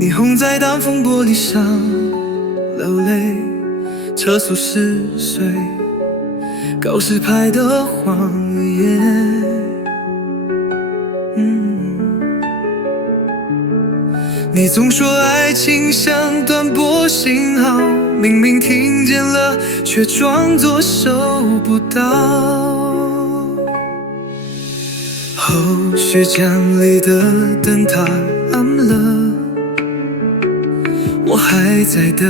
霓虹在挡风玻璃上流泪，车速是水，告示牌的谎言。你总说爱情像短波信号，明明听见了，却装作收不到。后续讲里的灯塔暗了，我还在等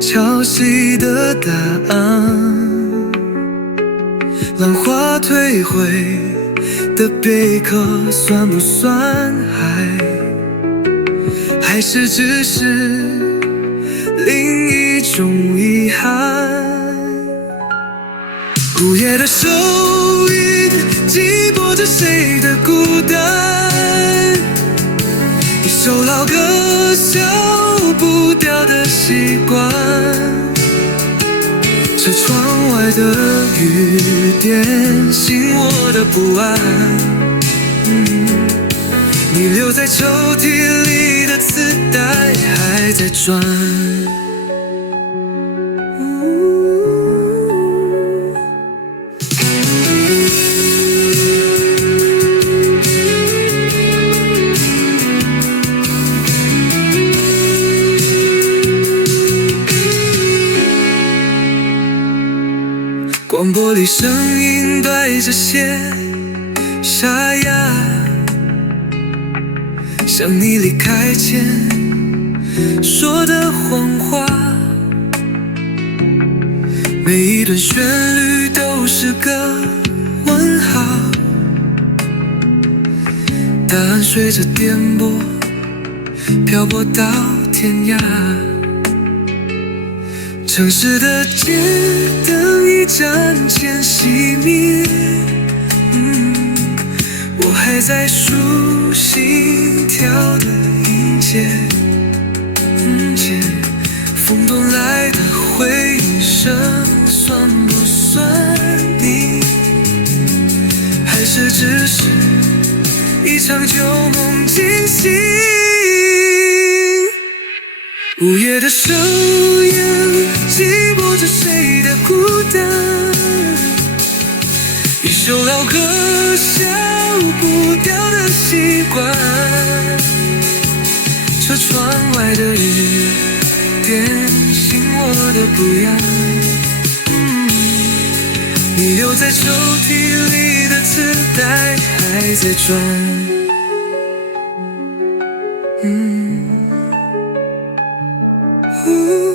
潮汐的答案。浪花退回的贝壳算不算海？还是只是另一种遗憾？午夜的收音击破着谁的孤单，一首老歌消不掉的习惯。这窗外的雨点醒我的不安，你留在抽屉里的磁带还在转。广播里声音带着些沙哑，像你离开前说的谎话。每一段旋律都是个问号，答案随着颠簸漂泊到天涯。城市的街灯一盏前熄灭，我还在数心跳的音节，风动来的回声算不算你？还是只是一场旧梦惊醒？午夜的收音击破着谁的孤单，一首老歌消不掉的习惯。这窗外的雨点醒我的不安，你留在抽屉里的磁带还在转。Ooh.